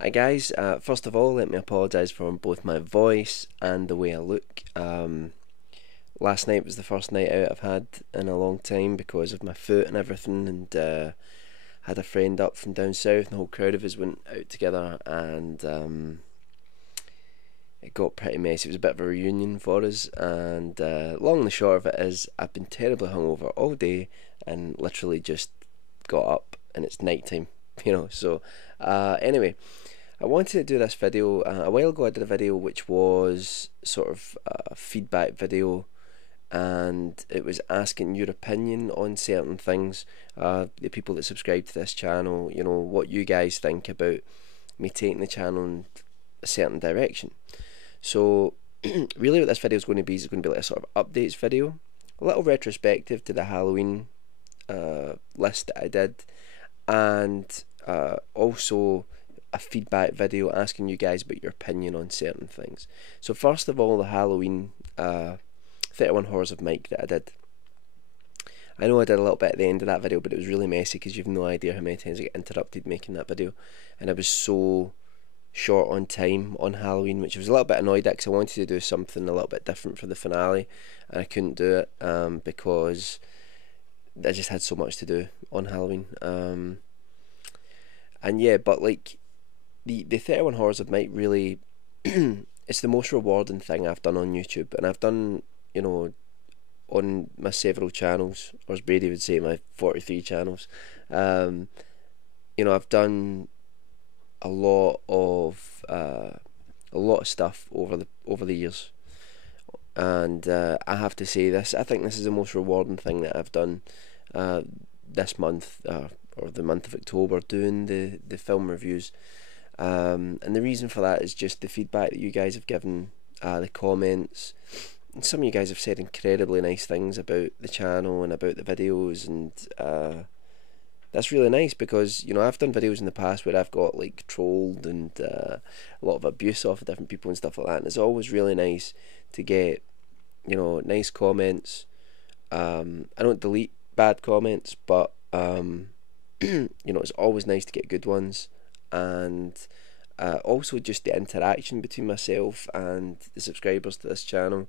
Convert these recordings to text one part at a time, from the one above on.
Hi guys, first of all, let me apologise for both my voice and the way I look. Last night was the first night out I've had in a long time because of my foot and everything, and had a friend up from down south, and the whole crowd of us went out together, and it got pretty messy. It was a bit of a reunion for us, and long and the short of it is, I've been terribly hungover all day, and literally just got up, and it's night time, So, anyway. I wanted to do this video a while ago. I did a video which was sort of a feedback video, and it was asking your opinion on certain things. The people that subscribe to this channel, what you guys think about me taking the channel in a certain direction. So, really, what this video is going to be like a sort of updates video, a little retrospective to the Halloween list that I did, and also a feedback video asking you guys about your opinion on certain things. So first of all, the Halloween 31 Horrors of Mike that I did. I know I did a little bit at the end of that video, but it was really messy because you've no idea how many times I get interrupted making that video, and I was so short on time on Halloween, which I was a little bit annoyed at because I wanted to do something a little bit different for the finale, and I couldn't do it because I just had so much to do on Halloween. And yeah, but like the 31 Horrors of Mike really, it's the most rewarding thing I've done on YouTube, and I've done, on my several channels, or as Brady would say, my 43 channels. I've done a lot of stuff over the years, and I have to say this. I think this is the most rewarding thing that I've done this month, or the month of October, doing the film reviews. And the reason for that is just the feedback that you guys have given, the comments. And some of you guys have said incredibly nice things about the channel and about the videos, and that's really nice because I've done videos in the past where I've got like trolled and a lot of abuse off of different people and stuff like that, and it's always really nice to get nice comments. I don't delete bad comments, but it's always nice to get good ones, and also just the interaction between myself and the subscribers to this channel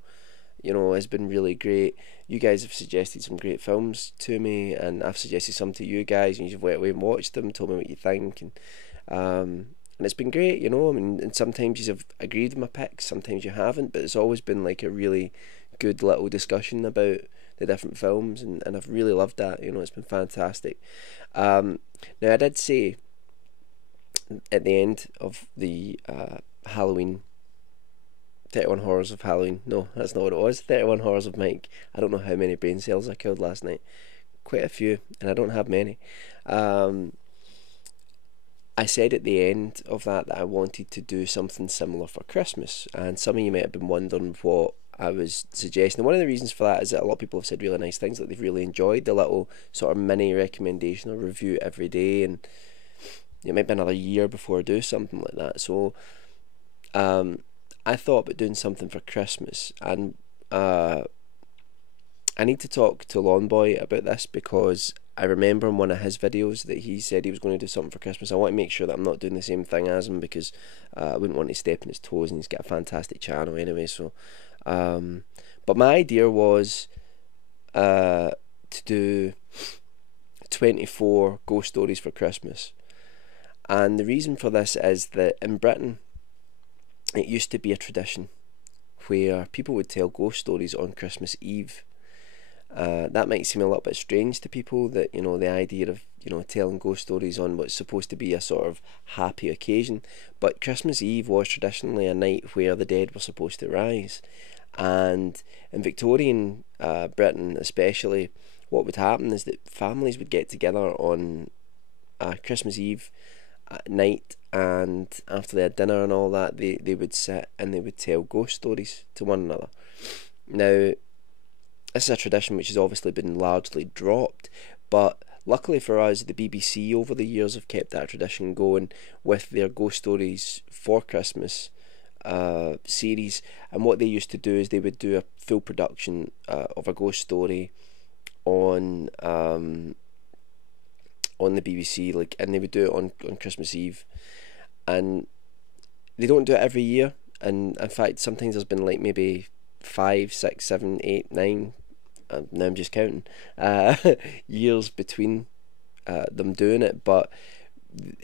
has been really great. You guys have suggested some great films to me, and I've suggested some to you guys, and you've went away and watched them, told me what you think, and it's been great, and sometimes you've agreed with my picks, sometimes you haven't, but it's always been like a really good little discussion about the different films, and I've really loved that. It's been fantastic. Now, I did say at the end of the Halloween 31 Horrors of Halloween, no, that's not what it was, 31 Horrors of Mike. I don't know how many brain cells I killed last night. Quite a few, and I don't have many. I said at the end of that I wanted to do something similar for Christmas, and some of you might have been wondering what I was suggesting. And one of the reasons for that is that a lot of people have said really nice things, that they've really enjoyed the little sort of mini recommendation or review every day, and it might be another year before I do something like that. So I thought about doing something for Christmas, and I need to talk to Lawn Boy about this because I remember in one of his videos that he said he was going to do something for Christmas. I want to make sure that I'm not doing the same thing as him because I wouldn't want to step on his toes, and he's got a fantastic channel anyway. So, but my idea was to do 24 ghost stories for Christmas. And the reason for this is that in Britain, it used to be a tradition where people would tell ghost stories on Christmas Eve. That might seem a little bit strange to people, that the idea of telling ghost stories on what's supposed to be a sort of happy occasion, but Christmas Eve was traditionally a night where the dead were supposed to rise. And in Victorian Britain especially, what would happen is that families would get together on Christmas Eve night, and after they had dinner and all that, they would sit and they would tell ghost stories to one another. Now, this is a tradition which has obviously been largely dropped, but luckily for us, the BBC over the years have kept that tradition going with their Ghost Stories for Christmas series. And what they used to do is they would do a full production of a ghost story on the BBC, and they would do it on Christmas Eve. and they don't do it every year. And in fact, sometimes there's been like maybe 5, 6, 7, 8, 9. Now I'm just counting years between them doing it. But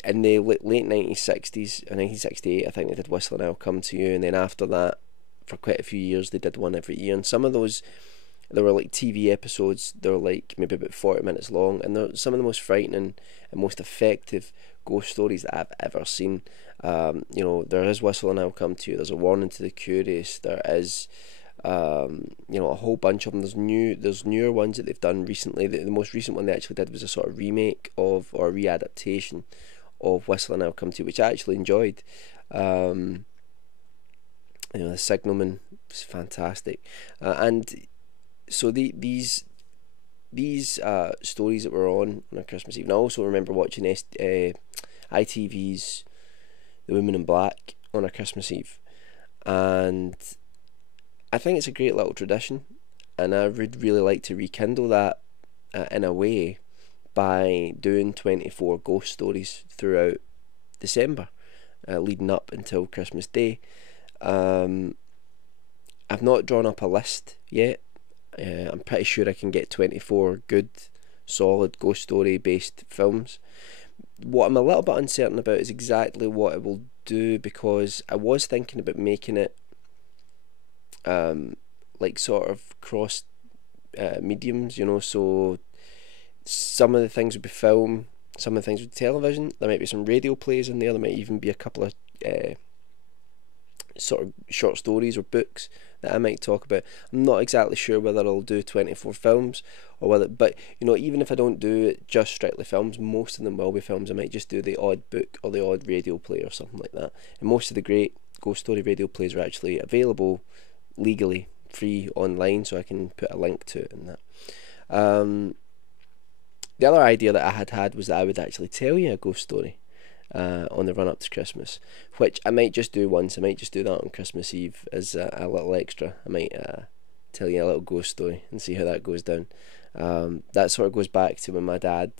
in the late 1960s, 1968, I think they did Whistling I'll Come to You, and then after that, for quite a few years, they did one every year. And some of those, there were like TV episodes. They were like maybe about 40 minutes long, and they're some of the most frightening and most effective ghost stories that I've ever seen. There is Whistling I'll Come to You. There's A Warning to the Curious. There is, a whole bunch of them. There's newer ones that they've done recently. The most recent one they actually did was a sort of remake of, or readaptation of Whistling I'll Come to You, which I actually enjoyed. The Signalman was fantastic, and so these stories that were on a Christmas Eve. And I also remember watching ITV's The Woman in Black on a Christmas Eve, and I think it's a great little tradition, and I would really like to rekindle that in a way by doing 24 ghost stories throughout December, leading up until Christmas Day. I've not drawn up a list yet. I'm pretty sure I can get 24 good, solid ghost story based films. What I'm a little bit uncertain about is exactly what I will do, because I was thinking about making it like sort of cross mediums, so some of the things would be film, some of the things would be television. There might be some radio plays in there. There might even be a couple of sort of short stories or books that I might talk about. I'm not exactly sure whether I'll do 24 films or whether, but even if I don't do it just strictly films, most of them will be films. I might just do the odd book or the odd radio play or something like that. And most of the great ghost story radio plays are actually available legally free online, so I can put a link to it and that. The other idea that I had was that I would actually tell you a ghost story on the run up to Christmas, which I might just do once. I might just do that on Christmas Eve as a little extra. I might tell you a little ghost story and see how that goes down. That sort of goes back to when my dad,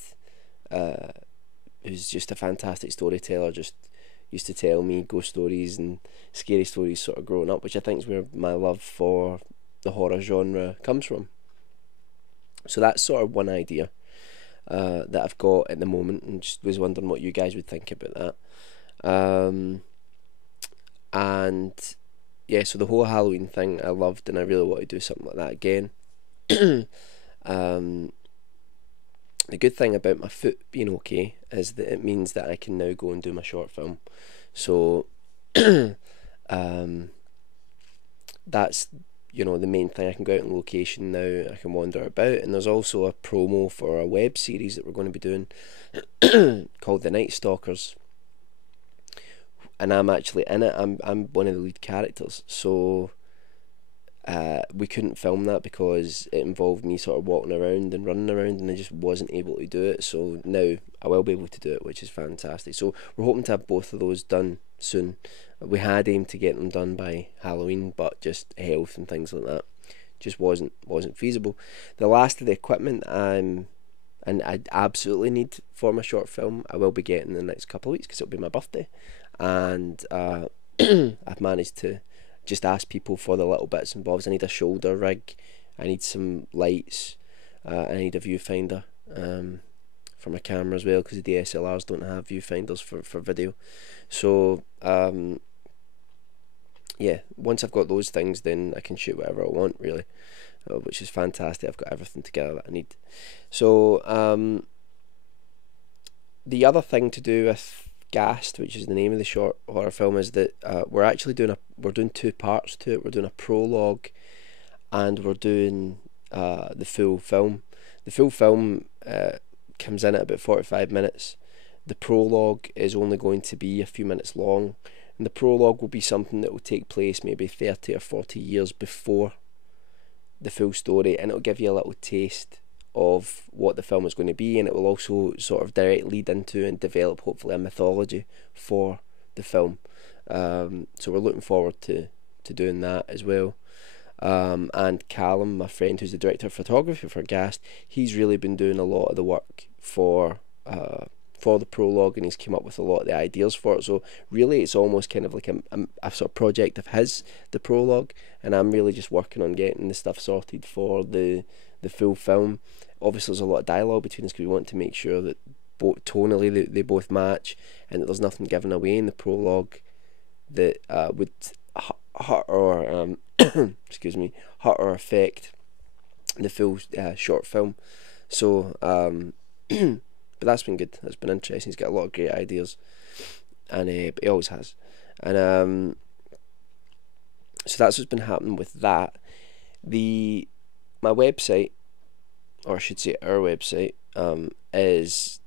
who's just a fantastic storyteller, just used to tell me ghost stories and scary stories sort of growing up, which I think is where my love for the horror genre comes from. So that's sort of one idea that I've got at the moment, and just was wondering what you guys would think about that. And yeah, so the whole Halloween thing I loved, and I really want to do something like that again. The good thing about my foot being okay is that it means that I can now go and do my short film. So that's the main thing. I can go out on location now, I can wander about, and there's also a promo for a web series that we're going to be doing called The Night Stalkers, and I'm actually in it. I'm one of the lead characters, so we couldn't film that because it involved me sort of walking around and running around, and I just wasn't able to do it. So now I will be able to do it, which is fantastic. So we're hoping to have both of those done soon. We had aimed to get them done by Halloween, but just health and things like that just wasn't feasible. The last of the equipment and I absolutely need for my short film, I will be getting in the next couple of weeks because it'll be my birthday, and I've managed to just ask people for the little bits and bobs. I need a shoulder rig, I need some lights, I need a viewfinder for my camera as well, because the DSLRs don't have viewfinders for video. So yeah, once I've got those things, then I can shoot whatever I want, really, which is fantastic. I've got everything together that I need. So the other thing to do with Ghast, which is the name of the short horror film, is that we're actually doing two parts to it. We're doing a prologue, and we're doing the full film. The full film comes in at about 45 minutes. The prologue is only going to be a few minutes long, and the prologue will be something that will take place maybe 30 or 40 years before the full story, and it'll give you a little taste of what the film is going to be, and it will also sort of directly lead into and develop hopefully a mythology for the film. So we're looking forward to doing that as well. And Callum, my friend who's the director of photography for Ghast, he's really been doing a lot of the work for for the prologue, and he's come up with a lot of the ideas for it. So really, it's almost kind of like a sort of project of his, the prologue, and I'm really just working on getting the stuff sorted for the full film. Obviously, there's a lot of dialogue between us because we want to make sure that both tonally they both match, and that there's nothing given away in the prologue that would hurt or excuse me, hurt or affect the full short film. So but that's been good. That's been interesting. He's got a lot of great ideas, and but he always has. And so that's what's been happening with that. My website, or I should say our website, is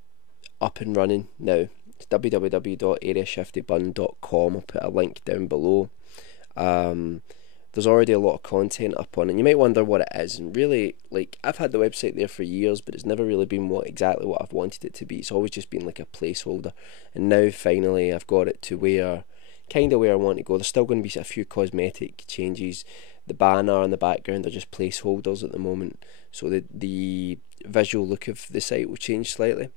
up and running now. It's www.areashiftybun.com. I'll put a link down below. There's already a lot of content up on it. You might wonder what it is, and really, like, I've had the website there for years, but it's never really been exactly what I've wanted it to be. It's always just been like a placeholder, and now finally I've got it to where I want to go. There's still going to be a few cosmetic changes. The banner and the background are just placeholders at the moment, so the visual look of the site will change slightly.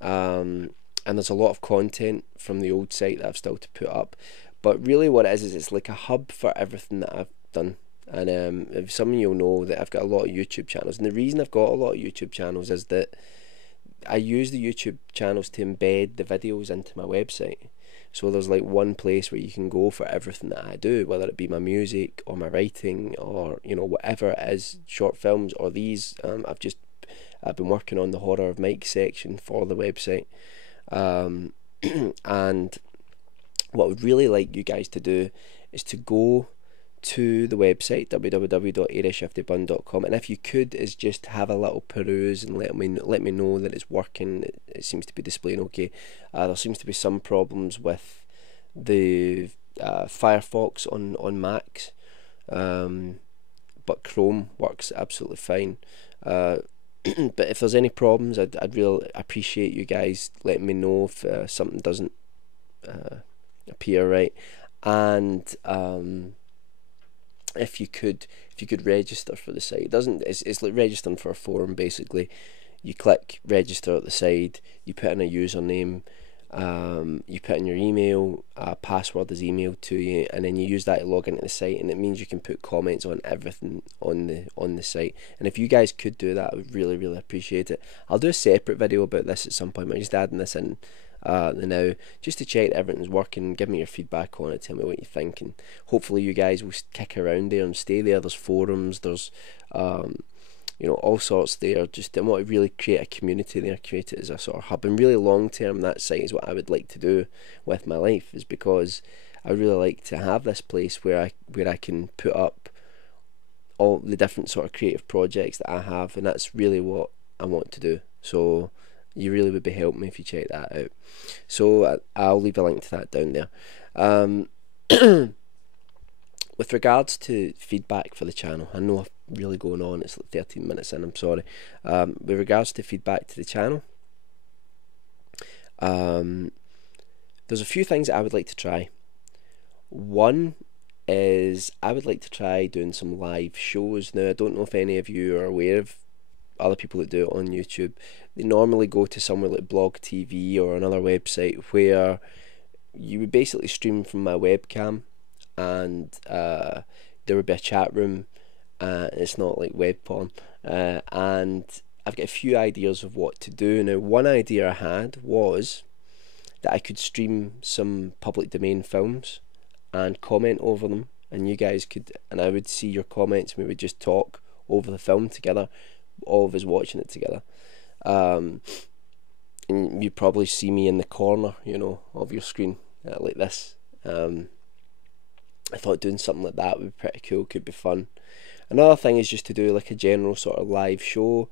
And there's a lot of content from the old site that I've still to put up. But really what it is it's like a hub for everything that I've done. And if some of you know that I've got a lot of YouTube channels. And the reason I've got a lot of YouTube channels is that I use the YouTube channels to embed the videos into my website. So there's like one place where you can go for everything that I do, whether it be my music or my writing or, you know, whatever it is, short films or these. I've been working on the Horror of Mike section for the website. And what I would really like you guys to do is to go to the website www.areashiftybun.com, and if you could, is just have a little peruse and let me know that it's working. It seems to be displaying okay. There seems to be some problems with the Firefox on Macs, but Chrome works absolutely fine. But if there's any problems, I'd really appreciate you guys letting me know if something doesn't appear right. And if you could register for the site. It's like registering for a forum basically. You click register at the side, you put in a username, you put in your email, password is emailed to you, and then you use that to log into the site, and it means you can put comments on everything on the site. And if you guys could do that, I would really, really appreciate it. I'll do a separate video about this at some point. I'm just adding this in now just to check that everything's working. Give me your feedback on it, tell me what you think, and hopefully you guys will kick around there and stay there. There's forums, there's you know, all sorts there. Just I want to really create a community there, create it as a sort of hub, and really long term that site is what I would like to do with my life, is because I really like to have this place where I can put up all the different sort of creative projects that I have, and that's really what I want to do. So you really would be helping me if you check that out. So I'll leave a link to that down there. With regards to feedback for the channel, I know I'm really going on, it's like 13 minutes in, I'm sorry. With regards to feedback to the channel, there's a few things that I would like to try. One is I would like to try doing some live shows. Now, I don't know if any of you are aware of other people that do it on YouTube. They normally go to somewhere like Blog TV or another website where you would basically stream from my webcam, and there would be a chat room. It's not like web porn, and I've got a few ideas of what to do. Now, one idea I had was that I could stream some public domain films and comment over them, and you guys could, and I would see your comments, and we would just talk over the film together, all of us watching it together. And you probably see me in the corner, you know, of your screen, like this. I thought doing something like that would be pretty cool, could be fun. Another thing is just to do like a general sort of live show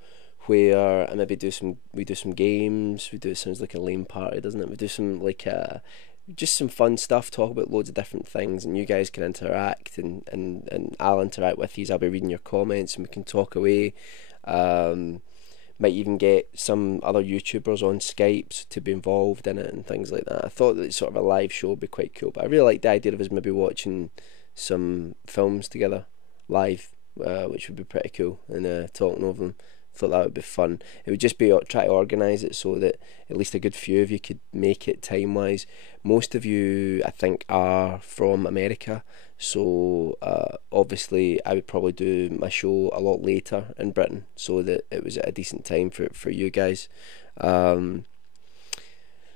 where I maybe do some games. It sounds like a lame party, doesn't it? We do some like just some fun stuff, talk about loads of different things, and you guys can interact, and I'll interact with you. I'll be reading your comments, and we can talk away. Might even get some other YouTubers on Skype to be involved in it and things like that. I thought that sort of a live show would be quite cool, but I really like the idea of us maybe watching some films together live, which would be pretty cool, and talking over them. Thought that would be fun. It would just be try to organise it so that at least a good few of you could make it time wise. Most of you, I think, are from America, so obviously I would probably do my show a lot later in Britain so that it was at a decent time for you guys.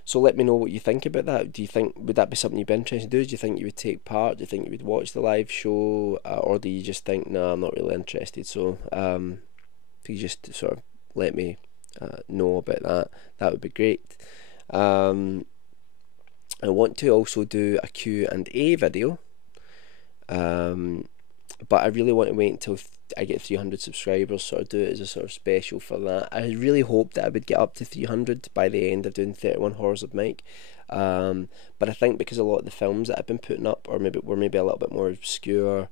So let me know what you think about that. Do you think, would that be something you'd be interested in doing? Do you think you would take part? Do you think you would watch the live show, or do you just think, no, I'm not really interested? So if you just sort of let me know about that, that would be great. I want to also do a Q&A video, but I really want to wait until I get 300 subscribers, sort of do it as a sort of special for that. I really hoped that I would get up to 300 by the end of doing 31 Horrors of Mike, but I think because a lot of the films that I've been putting up were maybe a little bit more obscure,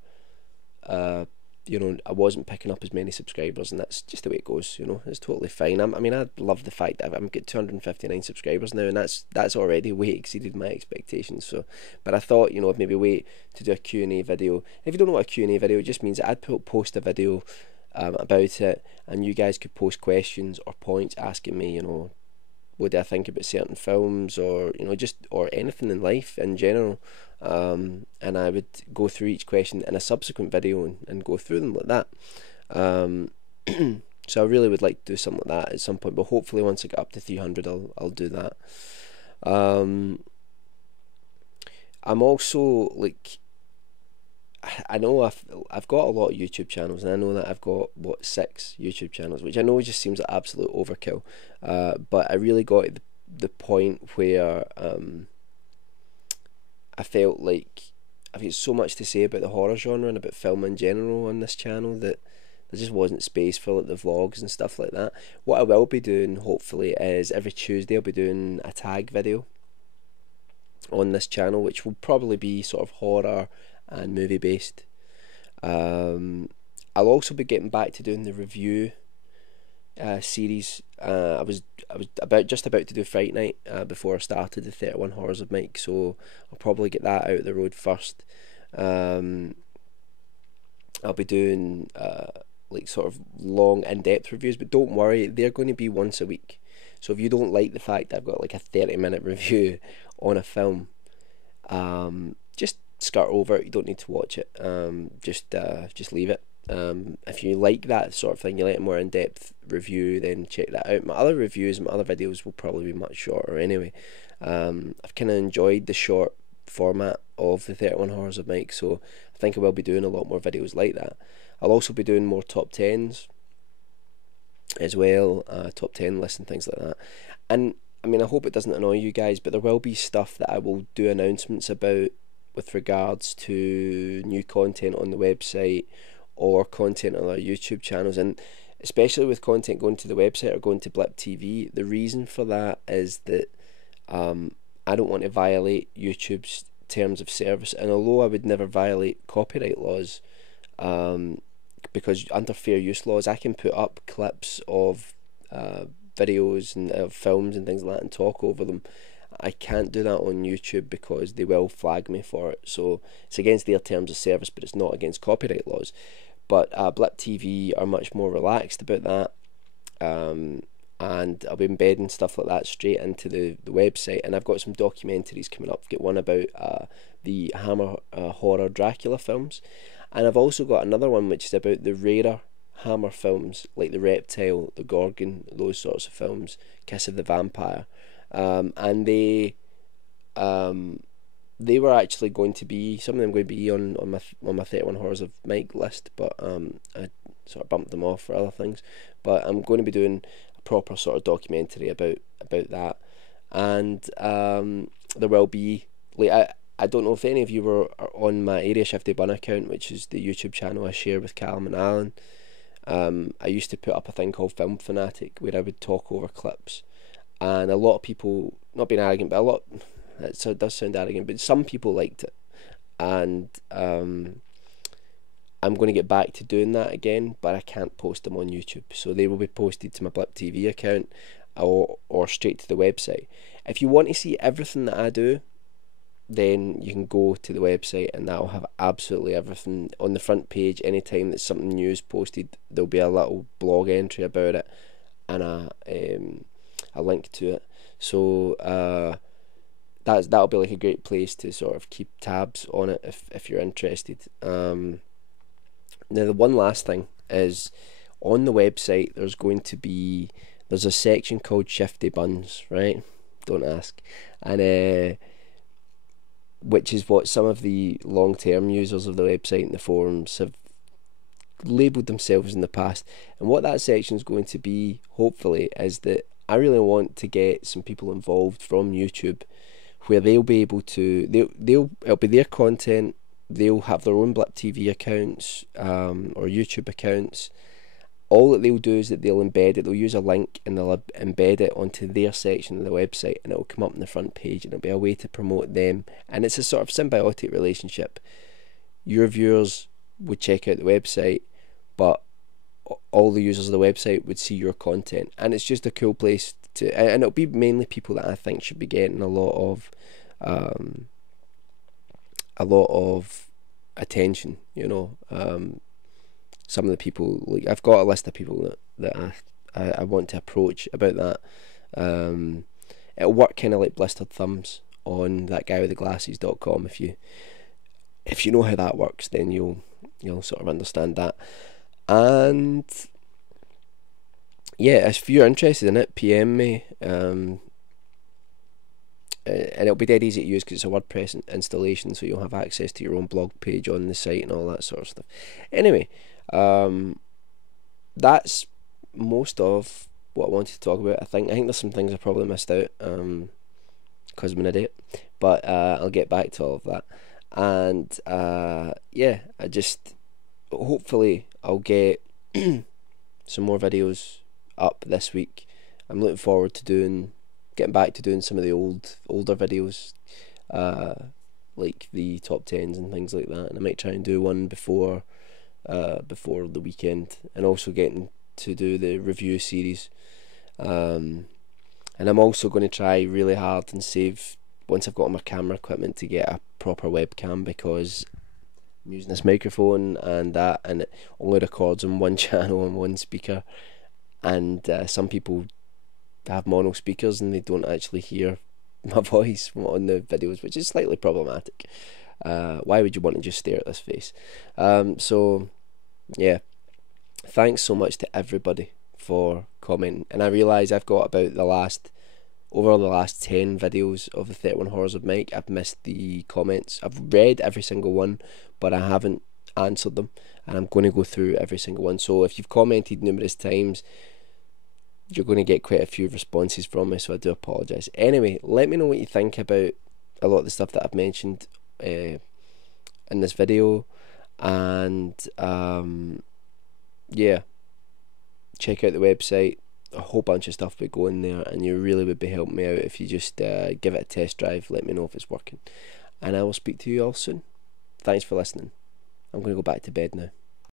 you know, I wasn't picking up as many subscribers, and that's just the way it goes. You know, it's totally fine. I mean, I love the fact that I'm getting 259 subscribers now, and that's already way exceeded my expectations. So, but I thought, you know, I'd maybe wait to do a Q&A video. If you don't know what a Q&A video, it just means that I'd post a video about it, and you guys could post questions or points asking me, you know, what do I think about certain films, or you know, just or anything in life in general, and I would go through each question in a subsequent video and go through them like that. So I really would like to do something like that at some point, but hopefully once I get up to 300 I'll do that. I'm also like, I know I've got a lot of YouTube channels, and I know that I've got 6 YouTube channels, which I know just seems like absolute overkill, but I really got to the point where I felt like I've got so much to say about the horror genre and about film in general on this channel that there just wasn't space for like the vlogs and stuff like that. What I will be doing hopefully is every Tuesday I'll be doing a tag video on this channel, which will probably be sort of horror and movie based. I'll also be getting back to doing the review series. I was just about to do Fright Night before I started the 31 Horrors of Mike, so I'll probably get that out of the road first. I'll be doing like sort of long in-depth reviews, but don't worry, they're going to be once a week. So if you don't like the fact that I've got like a 30-minute review on a film, just skirt over it. You don't need to watch it. Just leave it. If you like that sort of thing, you like a more in-depth review, then check that out. My other reviews, my other videos will probably be much shorter anyway. I've kind of enjoyed the short format of the 31 Horrors of Mike, so I think I will be doing a lot more videos like that. I'll also be doing more top 10s as well, top 10 lists and things like that. And I mean, I hope it doesn't annoy you guys, but there will be stuff that I will do announcements about with regards to new content on the website or content on our YouTube channels, and especially with content going to the website or going to Blip TV. The reason for that is that I don't want to violate YouTube's terms of service, and although I would never violate copyright laws, because under fair use laws I can put up clips of videos and of films and things like that and talk over them. I can't do that on YouTube because they will flag me for it. So it's against their terms of service, but it's not against copyright laws. But Blip TV are much more relaxed about that, and I'll be embedding stuff like that straight into the website. And I've got some documentaries coming up. I've got one about the Hammer horror Dracula films, and I've also got another one which is about the rarer Hammer films like The Reptile, The Gorgon, those sorts of films, Kiss of the Vampire. And they were actually going to be, some of them going to be on my 31 Horrors of Mike list, but I sort of bumped them off for other things. But I'm going to be doing a proper sort of documentary about that, and there will be, like, I don't know if any of you were on my Area 51 account, which is the YouTube channel I share with Callum and Alan. I used to put up a thing called Film Fanatic where I would talk over clips, and a lot of people, not being arrogant, but it does sound arrogant, but some people liked it, and I'm going to get back to doing that again, but I can't post them on YouTube, so they will be posted to my Blip TV account or straight to the website. If you want to see everything that I do, then you can go to the website and that'll have absolutely everything on the front page. Anytime that something new is posted, there'll be a little blog entry about it and a link to it. So that'll be like a great place to sort of keep tabs on it if you're interested. Now the one last thing is, on the website there's a section called Shifty Buns, right? Don't ask. And which is what some of the long-term users of the website and the forums have labelled themselves in the past. And what that section is going to be, hopefully, is that I really want to get some people involved from YouTube, where they'll be able to, it'll be their content, they'll have their own Blip TV accounts or YouTube accounts. All that they'll do is that they'll embed it, they'll use a link and they'll embed it onto their section of the website, and it'll come up on the front page, and it'll be a way to promote them. And it's a sort of symbiotic relationship. Your viewers would check out the website, but all the users of the website would see your content, and it's just a cool place to, and it'll be mainly people that I think should be getting a lot of attention, you know. Some of the people, like, I've got a list of people that I want to approach about that. It'll work kind of like blistered thumbs on thatguywiththeglasses.com. If you know how that works, then you'll sort of understand that. And yeah, if you're interested in it, PM me. And it'll be dead easy to use because it's a WordPress installation, so you'll have access to your own blog page on the site and all that sort of stuff. Anyway, that's most of what I wanted to talk about. I think there's some things I probably missed out because I'm an idiot, but I'll get back to all of that. And yeah, I just, hopefully I'll get some more videos up this week. I'm looking forward to getting back to doing some of the older videos, like the top 10s and things like that, and I might try and do one before the weekend, and also getting to do the review series. And I'm also going to try really hard and save, once I've got my camera equipment, to get a proper webcam, because I'm using this microphone and it only records on one channel and one speaker, and some people have mono speakers and they don't actually hear my voice on the videos, which is slightly problematic. Why would you want to just stare at this face? So yeah, thanks so much to everybody for commenting. And I realise I've got about over the last 10 videos of the 31 Horrors of Mike, I've missed the comments. I've read every single one, but I haven't answered them, and I'm going to go through every single one. So if you've commented numerous times, you're going to get quite a few responses from me, so I do apologise. Anyway, let me know what you think about a lot of the stuff that I've mentioned in this video, and yeah, check out the website. A whole bunch of stuff will be going there, and you really would be helping me out if you just give it a test drive. Let me know if it's working, and I will speak to you all soon. Thanks for listening. I'm going to go back to bed now.